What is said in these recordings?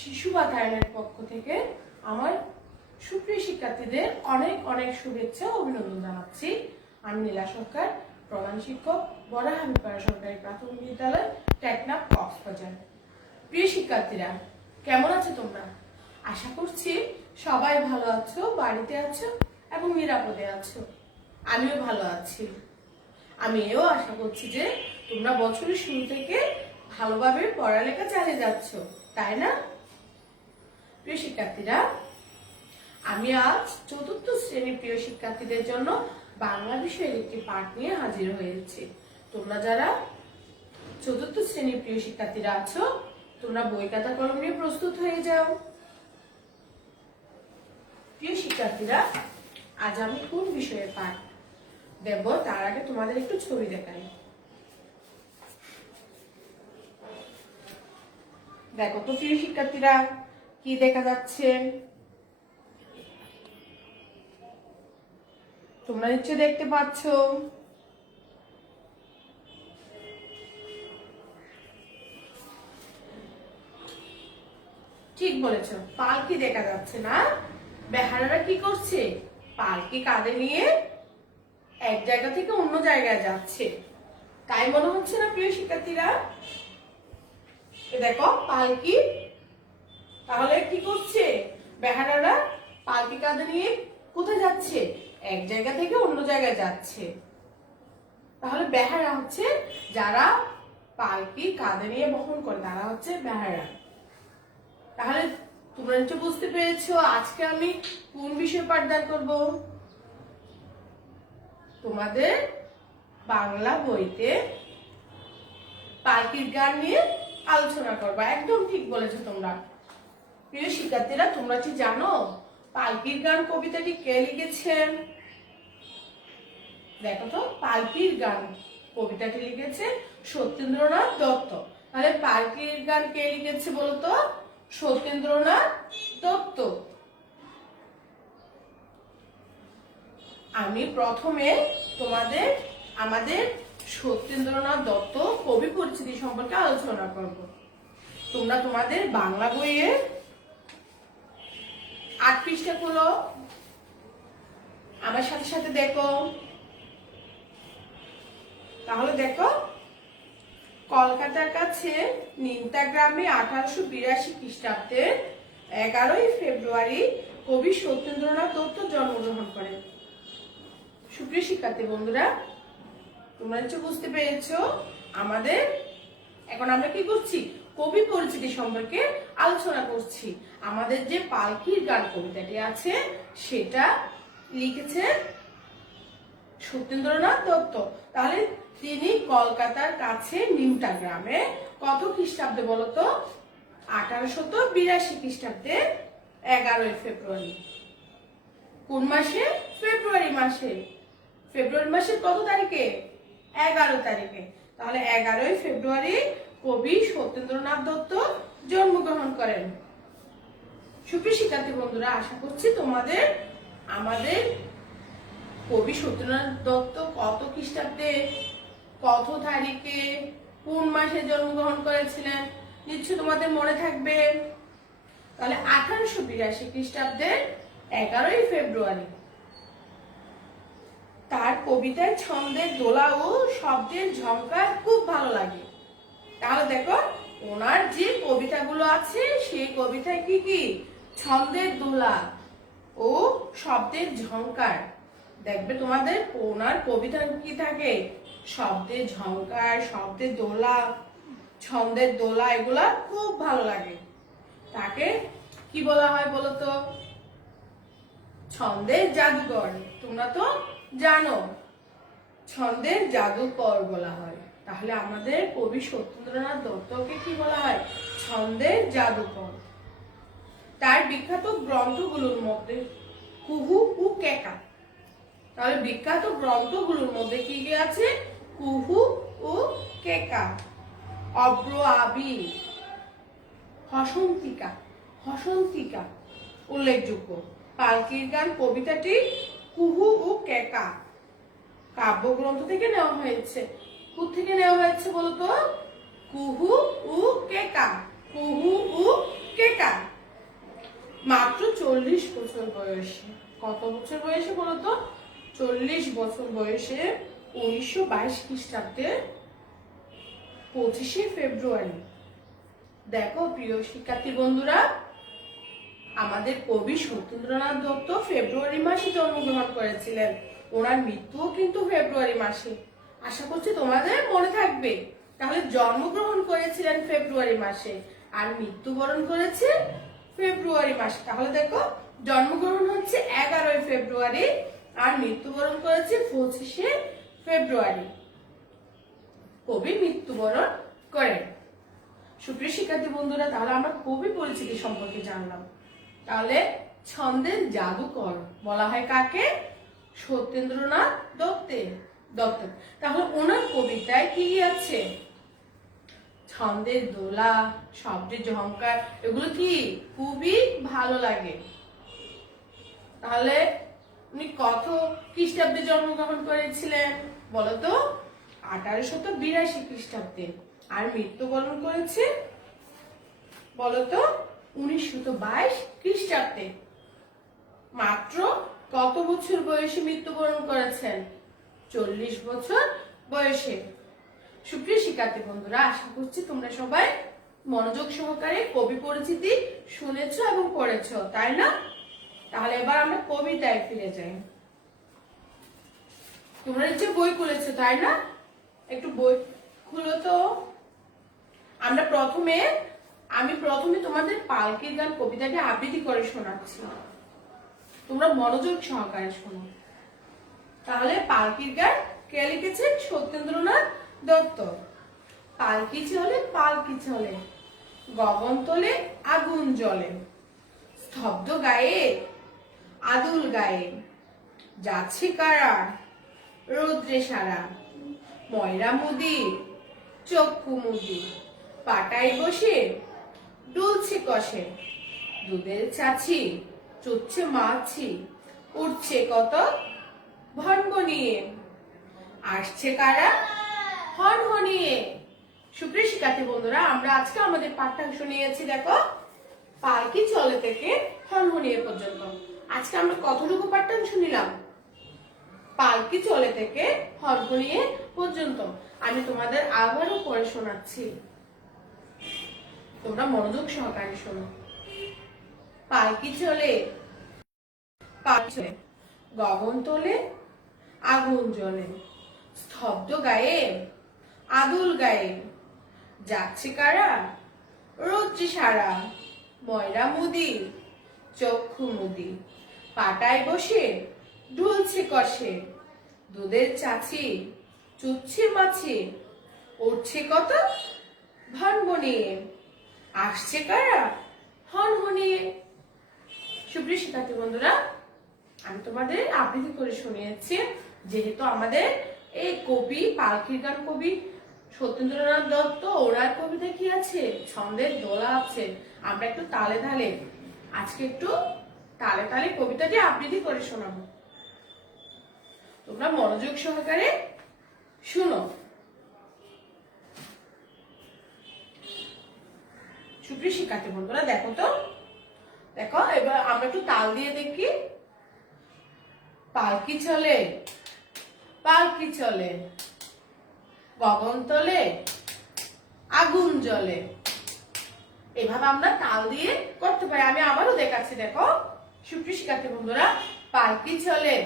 শিশু বাতায়নের পক্ষ থেকে আমার সুপ্রিয় শিক্ষার্থীদের অনেক অনেক শুভেচ্ছা ও অভিনন্দন জানাচ্ছি। আমি নীলা সরকার, প্রধান শিক্ষক বড় হাবিপাড়া সরকারি প্রাথমিক বিদ্যালয়, টেকনাফ, কক্সবাজার। প্রিয় শিক্ষার্থীরা, কেমন আছো তোমরা? আশা করছি সবাই ভালো আছো, বাড়িতে আছো এবং নিরাপদে আছো। আমিও ভালো আছি। আমি এও আশা করছি যে তোমরা বছরের শুরু থেকে ভালোভাবে পড়ালেখা চালিয়ে যাচ্ছ, তাই না? প্রিয় শিক্ষার্থীরা, আমি আজ চতুর্থ শ্রেণির প্রিয় শিক্ষার্থীদের জন্য বাংলা বিষয়ের একটি পাঠ নিয়ে হাজির হয়েছি। তোমরা যারা চতুর্থ শ্রেণির প্রিয় শিক্ষার্থীরা আছো, তোমরা বই খাতা কলম নিয়ে প্রস্তুত হয়ে যাও। প্রিয় শিক্ষার্থীরা, আজ আমি কোন বিষয়ে পাঠ দেব তার আগে তোমাদের একটু ছবি দেখাই। দেখো তো প্রিয় শিক্ষার্থীরা কি দেখা যাচ্ছে? তোমরা নিশ্চয় দেখতে পাচ্ছ। ঠিক বলেছ, পালকি দেখা যাচ্ছে না? বেহারারা কি করছে? পালকি কাঁধে নিয়ে এক জায়গা থেকে অন্য জায়গায় যাচ্ছে। তাই মনে হচ্ছে না প্রিয় শিক্ষার্থীরা? দেখো, পালকি তাহলে কি করছে? বেহারারা পালকি কাঁধে নিয়ে কোথায় যাচ্ছে? এক জায়গা থেকে অন্য জায়গায় যাচ্ছে। তাহলে বেহারা হচ্ছে যারা পালকি কাঁধে নিয়ে বহন করে, তারা হচ্ছে বেহারা। তাহলে তোমরা নিশ্চয় বুঝতে পেরেছ, আজকে আমি কোন বিষয়ে পাঠদান করব? তোমাদের বাংলা বইতে পালকির গান নিয়ে আলোচনা করবা। একদম ঠিক বলেছ তোমরা। প্রিয় শিক্ষার্থীরা, তোমরা কি জানো পালকির গান কবিতাটি কে লিখেছেন? দেখো তো, পালকির গান কবিতাটি লিখেছে সত্যেন্দ্রনাথ দত্ত। তাহলে পালকির গান কে লিখেছে বলতো? সত্যেন্দ্রনাথ দত্ত। আমি প্রথমে তোমাদের, আমাদের সত্যেন্দ্রনাথ দত্ত কবি পরিচিতি সম্পর্কে আলোচনা করব। তোমরা তোমাদের বাংলা বইয়ে আট পৃষ্ঠা খুলো। আমার সাথে সাথে দেখো। তাহলে দেখো, কলকাতার কাছে নিমতা গ্রামে আঠারোশো বিরাশি খ্রিস্টাব্দে এগারোই ফেব্রুয়ারি কবি সত্যেন্দ্রনাথ দত্ত জন্মগ্রহণ করেন। সুপ্রিয় শিক্ষার্থী বন্ধুরা, তোমরা নিশ্চয় বুঝতে পেরেছ, আমাদের, এখন আমরা কি করছি? কবি পরিচিতি সম্পর্কে আলোচনা করছি। আমাদের যে পালকির গান কবিতাটি আছে, সেটা লিখেছেন সত্যেন্দ্রনাথ দত্ত। তাহলে তিনি কলকাতার কাছে নিমটা গ্রামে কত খ্রিস্টাব্দে বলতো? আঠারোশত বিরাশি খ্রিস্টাব্দে এগারোই ফেব্রুয়ারি। কোন মাসে? ফেব্রুয়ারি মাসে। ফেব্রুয়ারি মাসের কত তারিখে? এগারো তারিখে। তাহলে এগারোই ফেব্রুয়ারি কবি সত্যেন্দ্রনাথ দত্ত জন্মগ্রহণ করেন। সুপ্রিয় শিক্ষার্থী বন্ধুরা, আশা করছি তোমাদের, আমাদের কবি সত্যেন্দ্রনাথ দত্ত কত খ্রিস্টাব্দে কত তারিখে কোন মাসে জন্মগ্রহণ করেছিলেন নিশ্চয় তোমাদের মনে থাকবে। তাহলে আঠারোশো বিরাশি খ্রিস্টাব্দের এগারোই ফেব্রুয়ারি তার কবিতার ছন্দের দোলা ও শব্দের ঝঙ্কার খুব ভালো লাগে। তাহলে দেখো, ওনার যে কবিতাগুলো আছে, সেই কবিতায় কি কি ছন্দের দোলা ও শব্দের ঝঙ্কার দেখবে তোমাদের ওনার কবিতা কি থাকে? শব্দের ঝঙ্কার শব্দের দোলা, ছন্দের দোলা, এগুলা খুব ভালো লাগে। তাকে কি বলা হয় বলতো? ছন্দের জাদুকর, তোমরা তো জানো। ছন্দের জাদুকর বলা হয়। তাহলে আমাদের কবি সত্যেন্দ্রনাথ দত্তকে কি বলা হয়? ছন্দের জাদুকর। তার বিখ্যাত গ্রন্থগুলোর মধ্যে কুহু ও কেকা। তাহলে বিখ্যাত গ্রন্থগুলোর মধ্যে কি কি আছে? কুহু ও কেকা। অব্র আবি হসন্তিকা হসন্তিকা, উল্লেখযোগ্য। পালকির গান, কবিতাটি কুহু ও কেকা। কাব্যগ্রন্থ থেকে নেওয়া হয়েছে। কোথ থেকে নেওয়া হয়েছে বলতো? কুহু উ কেকা কুহু উ কেকা চল্লিশ বছর বয়সে। কত বছর বয়সে বলতো? চল্লিশ বছর বয়সে উনিশশো বাইশ খ্রিস্টাব্দে পঁচিশে ফেব্রুয়ারি। দেখো প্রিয় শিক্ষার্থী বন্ধুরা, আমাদের কবি সত্যেন্দ্রনাথ দত্ত ফেব্রুয়ারি মাসে জন্মগ্রহণ করেছিলেন। ওনার মৃত্যুও কিন্তু ফেব্রুয়ারি মাসে। আশা করছি তোমাদের মনে থাকবে। তাহলে জন্মগ্রহণ করেছিলেন ফেব্রুয়ারি মাসে। আর মৃত্যুবরণ করেছে ফেব্রুয়ারি মাসে। তাহলে দেখো, জন্মগ্রহণ হচ্ছে এগারোই ফেব্রুয়ারি আর মৃত্যুবরণ করেছে পঁচিশে ফেব্রুয়ারি। কবি মৃত্যুবরণ করেন। সুপ্রিয় শিক্ষার্থী বন্ধুরা, তাহলে আমরা কবি পরিচিতি সম্পর্কে জানলাম। তাহলে ছন্দের জাদুকর বলা হয় কাকে? সত্যেন্দ্রনাথ দত্তে। দত্ত। তাহলে ওনার কবিতায় কি আছে? ছন্দের দোলা শব্দের ঝঙ্কার এগুলো কি খুবই ভালো লাগে। তাহলে উনি কত খ্রিস্টাব্দে জন্মগ্রহণ করেছিলেন বলতো? আঠারোশত বিরাশি খ্রিস্টাব্দে। আর মৃত্যুবরণ করেছে বলতো? উনিশশত বাইশ খ্রিস্টাব্দে। মাত্র কত বছর বয়সে মৃত্যুবরণ করেছেন? চল্লিশ বছর বয়সে। সুপ্রিয় শিক্ষার্থী বন্ধুরা, আশা করছি তোমরা সবাই মনোযোগ সহকারে কবি পরিচিতি শুনেছো এবং পড়েছো, তাই না? তাহলে এবার আমরা কবিতায় ফিরে যাই। তোমরা নিশ্চয় বই খুলেছো, তাই না? একটু বই খুলো তো। আমরা প্রথমে, আমি প্রথমে তোমাদের পালকির গান কবিতাকে আবৃত্তি করে শোনাচ্ছি। তোমরা মনোযোগ সহকারে শোনো। তাহলে পালকির গান কে লিখেছেন? সত্যেন্দ্রনাথ দত্ত। পালকি চলে পালকি চলে। গগন তোলে, আগুন জ্বলে। স্তব্ধ গায়ে, আদুল গায়ে। যাচ্ছে কারা রৌদ্রে সারা। ময়রা মুদি, চক্ষু মুদি। পাটায় বসে, ডুলছে কষে। দুধের চাছি চুচ্ছে মাছি। উঠছে কত ভনব নিয়ে। আসছে কারা? হন হনিয়ে সুপ্রিয় শিক্ষার্থী বন্ধুরা, আমরা আজকে আমাদের পাঠ্যাংশ নিয়েছি দেখো, পালকি চলে থেকে হনহনিয়ে পর্যন্ত। আজকে আমরা কতটুকু পাঠ্যাংশ নিলাম পালকি চলে থেকে হরহনিয়ে পর্যন্ত। আমি তোমাদের আবারও পড়ে শোনাচ্ছি। তোমরা মনোযোগ সহকারে শোনো। পালকি চলে পাল চলে। গগন তোলে, আগুন জ্বলে। স্তব্ধ গায়ে আদুল গায়ে যাচ্ছে কারা? রোদ্রি সারা। ময়রা মুদি। চক্ষু মুদি। পাটায় বসে। ঢুলছে কষে। দুধের চাচি। চুচ্ছে মাছি। উঠছে কত? ভন বনিয়ে আসছে কারা? হন হনিয়ে সুপ্রিয় শিক্ষার্থী বন্ধুরা, আমি তোমাদের আবৃত্তি করে শুনিয়েছি। যেহেতু আমাদের এই কবি, পালকির গান কবি সত্যেন্দ্রনাথ দত্ত ওনার কবিতা কি আছে? ছন্দের দোলা আছে। আমরা একটু তালে তালে আজকে একটু তালে তালে কবিতাটি আবৃত্তি করে শোনাবো। তোমরা মনোযোগ সহকারে শুনো। সুপ্রিয় শিক্ষার্থী বন্ধুরা দেখো তো। দেখো, এবার আমরা একটু তাল দিয়ে দেখি। পালকি চলে পালকি চলে। গগন তলে, আগুন জলে এভাবে আমরা তাল দিয়ে করতে পারি। আমি আবারও দেখাচ্ছি, দেখো। সুপ্রিয় শিক্ষার্থী বন্ধুরা, পালকি চলে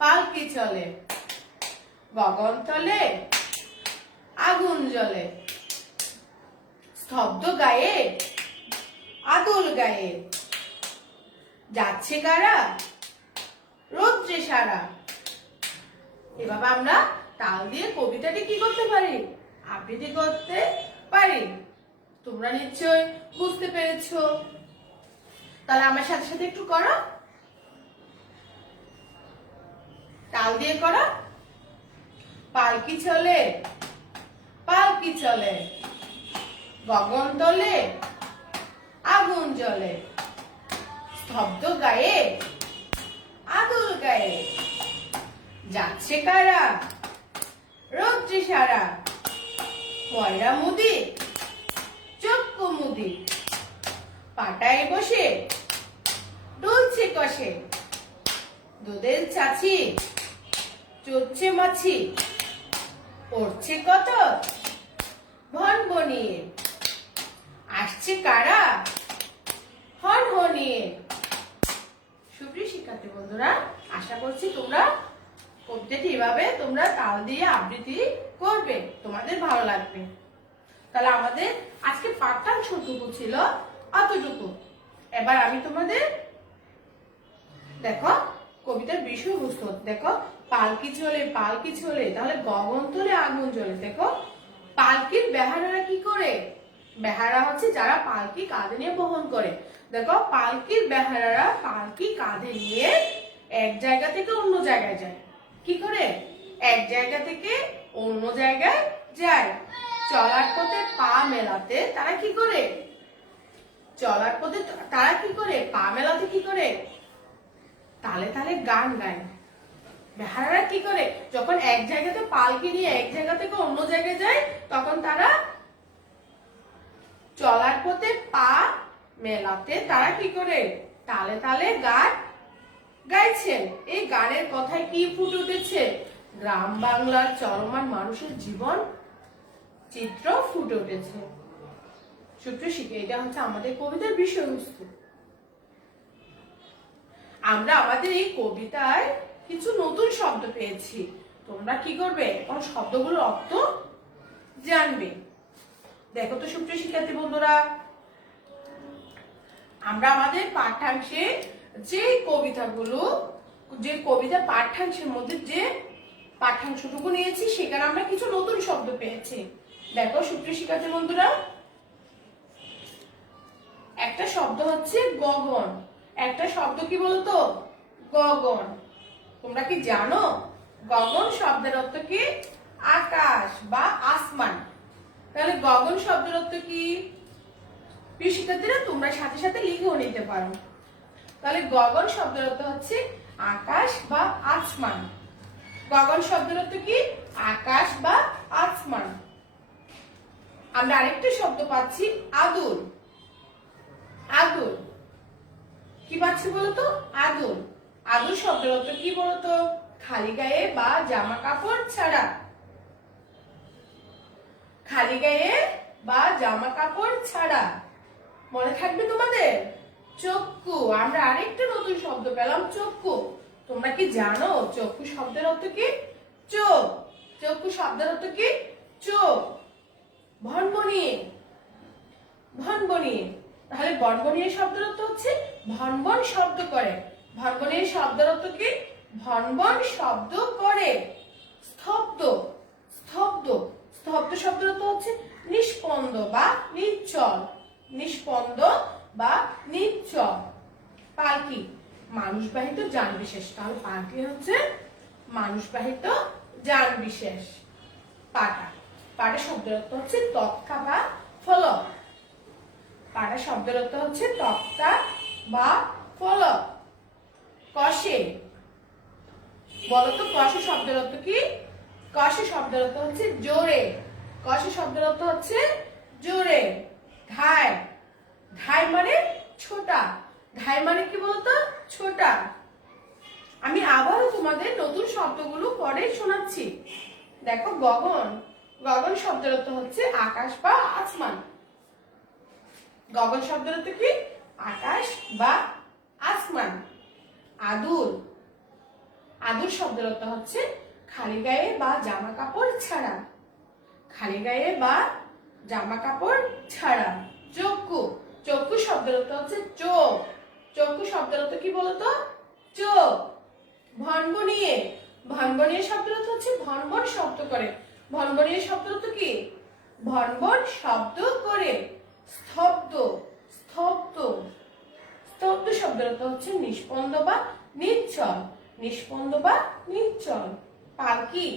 পালকি চলে। গগন তলে, আগুন জলে স্তব্ধ গায়ে, আদুল গায়ে। যাচ্ছে কারা? রোদ্রে সারা। এভাবে আমরা তাল দিয়ে কবিতাটি কি করতে পারি? আবৃত্তি করতে পারি? তোমরা নিশ্চয় বুঝতে পেরেছ। তাহলে আমার সাথে সাথে একটু করো। তাল দিয়ে করো। পালকি চলে পালকি চলে, গগন তলে, আগুন জলে স্তব্ধ গায়ে, আদুল গায়ে, যাচ্ছে কারা? রৌদ্রি সারা। ময়রা মুদি চক্ষু মুদি। পাটায় বসে, ডুলছে কষে। দুধের চাচি চড়ছে মাছি। পড়ছে কত? ভন বনিয়ে। আসছে কারা? হন হনিয়ে। সুপ্রিয় শিক্ষার্থী বন্ধুরা, আশা করছি তোমরা কবিতাটি এভাবে তোমরা তাল দিয়ে আবৃত্তি করবে। তোমাদের ভালো লাগবে। তাহলে আমাদের আজকে পাঠ্যাংশটুকু ছিল অতটুকু। এবার আমি তোমাদের দেখো, কবিতার বিষয়বস্তু। দেখো পালকি চলে পালকি চলে? তাহলে গগন তোলে আগুন জ্বলে। দেখো, পালকির বেহারারা কি করে? বেহারা হচ্ছে যারা পালকি কাঁধে নিয়ে বহন করে। দেখো, পালকির বেহারারা পালকি কাঁধে নিয়ে এক জায়গা থেকে অন্য জায়গায় যায়। কি করে? এক জায়গা থেকে অন্য জায়গায় যায়। চলার পথে পা মেলাতে তারা কি করে? চলার পথে তারা কি করে? পা মেলাতে কি করে? তালে তালে গান গায়। বেহারারা কি করে? যখন এক জায়গাতে পালকি নিয়ে এক জায়গা থেকে অন্য জায়গায় যায়, তখন তারা চলার পথে পা মেলাতে তারা কি করে? তালে তালে গান গাইছেন, এই গানের কথায় কি ফুটে উঠেছে? গ্রাম বাংলার চলমান মানুষের জীবন চিত্র ফুটে উঠেছে। সূত্র শিখে এটা হচ্ছে আমাদের কবিতার বিষয়বস্তু। আমরা আমাদের এই কবিতায় কিছু নতুন শব্দ পেয়েছি। তোমরা কি করবে? এখন শব্দগুলোর অর্থ জানবে। দেখো তো সুপ্রিয় শিক্ষার্থী বন্ধুরা, আমরা আমাদের পাঠ্যাংশে যে কবিতাগুলো, যে কবিতা পাঠ্যাংশের মধ্যে যে পাঠ্যাংশটুকু নিয়েছি, সেখানে আমরা কিছু নতুন শব্দ পেয়েছি। দেখো, সুপ্রিয় শিক্ষার্থী বন্ধুরা, একটা শব্দ হচ্ছে গগন। একটা শব্দ কি বলতো? গগন। তোমরা কি জানো? গগন শব্দের অর্থ কি? আকাশ বা আসমান। তাহলে গগন শব্দের অর্থ কি? প্রিয় শিক্ষার্থীরা, তোমরা সাথে সাথে লিখেও নিতে পারো। তাহলে গগন শব্দের অর্থ হচ্ছে আকাশ বা আসমান। গগন শব্দের অর্থ কি? আকাশ বা আসমান। আমরা আরেকটা শব্দ পাচ্ছি, আদুর। আদুর। কি পাচ্ছি বলতো? আদুর। আদুর শব্দের অর্থ কি বলতো? খালি গায়ে বা জামা কাপড় ছাড়া। খালি গায়ে বা জামা কাপড় ছাড়া। মনে থাকবে তোমাদের? চক্ষু। আমরা আরেকটা নতুন শব্দ পেলাম, চক্ষু। তোমরা কি জানো চক্ষু শব্দের অর্থ কি? চোখ। চক্ষু শব্দের অর্থ কি? চোখ। ভনবনিয়ে ভনবনিয়ে তাহলে বনবনিয়ে শব্দের অর্থ হচ্ছে ভনবন শব্দ করে। ভনবনিয়ে শব্দের অর্থ কি? ভনবন শব্দ করে। স্তব্ধ। স্তব্ধ। স্তব্ধ শব্দের অর্থ হচ্ছে নিষ্পন্দ বা নিশ্চল নিষ্পন্দ বা নিশ্চল পালকি মানুষবাহিত যান বিশেষ। তাহলে পালকি হচ্ছে মানুষবাহিত যান বিশেষ। পাটা পাটা শব্দের অর্থ হচ্ছে তক্তা বা ফলক। পাটা শব্দের অর্থ হচ্ছে তক্তা বা ফলক। কষে, বলতো কষে শব্দের অর্থ কি? কষে শব্দের অর্থ হচ্ছে জোরে। কষে শব্দের অর্থ হচ্ছে জোরে। ধায় ধায় মানে ছোটা। ধায় মানে কি বলতো? ছোটা। আমি আবারও তোমাদের নতুন শব্দগুলো পরে শোনাচ্ছি। দেখো, গগন। গগন শব্দের অর্থ হচ্ছে আকাশ বা আসমান। গগন শব্দের অর্থ কি? আকাশ বা আসমান। আদুর আদুর শব্দের অর্থ হচ্ছে খালি গায়ে বা জামা কাপড় ছাড়া। খালি গায়ে বা জামা কাপড় ছাড়া। চক্ষু চক্ষু শব্দের অর্থ হচ্ছে চোখ। চক্ষু শব্দের অর্থ কি বলতো? চোখ। ভনবনিয়ে ভনবনিয়ে শব্দের অর্থ হচ্ছে ভনবন শব্দ করে। ভনবনিয়ে শব্দের অর্থ কি? ভনবন শব্দ করে। স্তব্ধ। স্তব্ধ। স্তব্ধ শব্দের অর্থ হচ্ছে নিষ্পন্দ বা নিশ্চল নিষ্পন্দ বা নিশ্চল পালকি।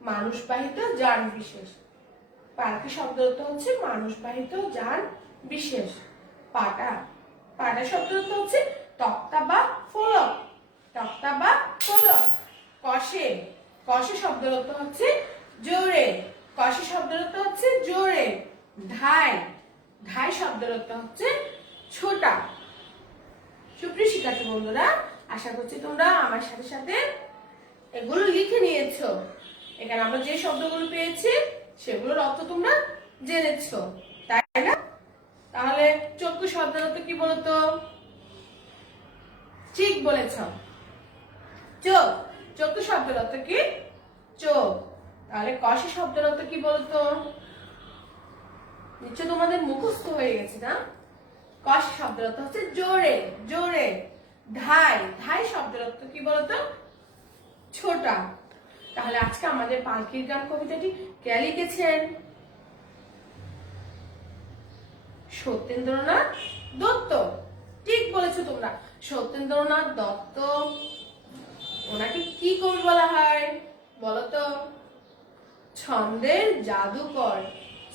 মানুষবাহিত যান বিশেষ। পালকি শব্দের অর্থ হচ্ছে মানুষবাহিত যান বিশেষ। পাটা। পাটা অর্থ হচ্ছে তক্তা বা ফলক। তক্তা বা ফলক। কষে। কষে শব্দের হচ্ছে জোরে। কষে শব্দের হচ্ছে জোরে। ধাই ধাই শব্দের হচ্ছে ছোটা। সুপ্রিয় শিক্ষার্থী বন্ধুরা, আশা করছি তোমরা আমার সাথে সাথে এগুলো লিখে নিয়েছো। এখানে আমরা যে শব্দগুলো পেয়েছি, সেগুলোর অর্থ তোমরা জেনেছো। তাই না? তাহলে চক্ষু শব্দের অর্থ কি বলতো? ঠিক বলেছ। চোখ, চক্ষু শব্দের অর্থ কি? চোখ। তাহলে কষে শব্দের অর্থ কি বলতো? নিশ্চয় তোমাদের মুখস্থ হয়ে গেছে না? কষ শব্দের অর্থ হচ্ছে জোরে জোরে। ধাই ধাই শব্দের অর্থ কি বলতো? ছোটা। তাহলে আজকে আমাদের পাখির গান কবিতাটি কে লিখেছেন? সত্যেন্দ্রনাথ দত্ত। ঠিক বলেছ তোমরা। সত্যেন্দ্রনাথ দত্ত, ওনাকে কি কবি বলা হয় বলতো ছন্দের জাদুকর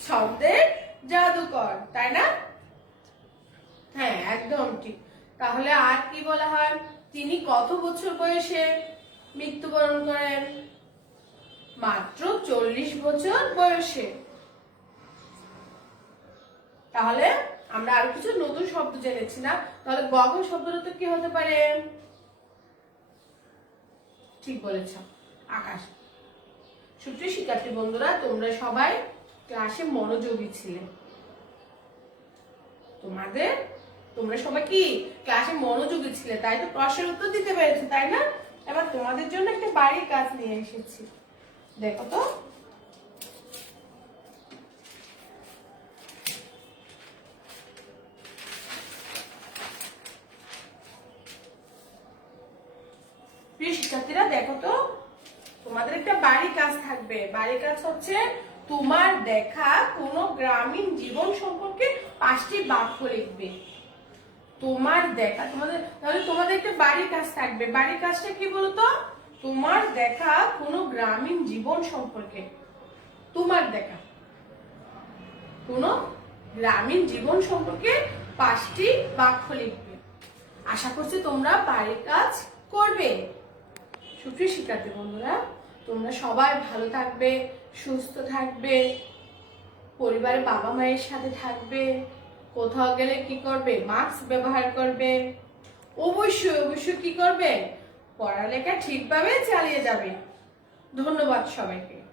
ছন্দের জাদুকর, তাই না? হ্যাঁ একদম ঠিক। তাহলে আর কি বলা হয়? তিনি কত বছর বয়সে মৃত্যুবরণ করেন? মাত্র চল্লিশ বছর বয়সে। তাহলে আমরা আর কিছু নতুন শব্দ জেনেছি না? তাহলে গগন শব্দটা তো কি হতে পারে? ঠিক বলেছ। আকাশ। সুপ্রিয় শিক্ষার্থী বন্ধুরা, তোমরা সবাই ক্লাসে মনোযোগী ছিলে। তোমাদের? তোমরা সবাই কি ক্লাসে মনোযোগী ছিলে? তাই তো প্রশ্নের উত্তর দিতে পেরেছ, তাই না? এবার তোমাদের জন্য একটা বাড়ির কাজ নিয়ে এসেছি। দেখো তো প্রিয় শিক্ষার্থীরা দেখো তো তোমাদের একটা বাড়ি কাজ বাড়ি কাজ হচ্ছে তোমার দেখা কোনো গ্রামীণ জীবন সম্পর্কে পাঁচটি বাক্য লিখবে। তোমার দেখা, তোমাদের, তাহলে তোমাদের একটা বাড়ির কাজ থাকবে। বাড়ির কাজটা কি বলতো? তোমার দেখা কোনো গ্রামীণ জীবন সম্পর্কে। তোমার দেখা কোনো গ্রামীণ জীবন সম্পর্কে পাঁচটি বাক্য লিখবে। আশা করছি তোমরা বাড়ির কাজ করবে। সুপ্রিয় শিক্ষার্থী বন্ধুরা তোমরা সবাই ভালো থাকবে, সুস্থ থাকবে পরিবারে বাবা মায়ের সাথে থাকবে, কোথাও গেলে কি করবে? মাস্ক ব্যবহার করবে, অবশ্যই অবশ্যই কি করবে? পড়ালেখা ঠিকভাবে চালিয়ে যাবে। ধন্যবাদ সবাইকে।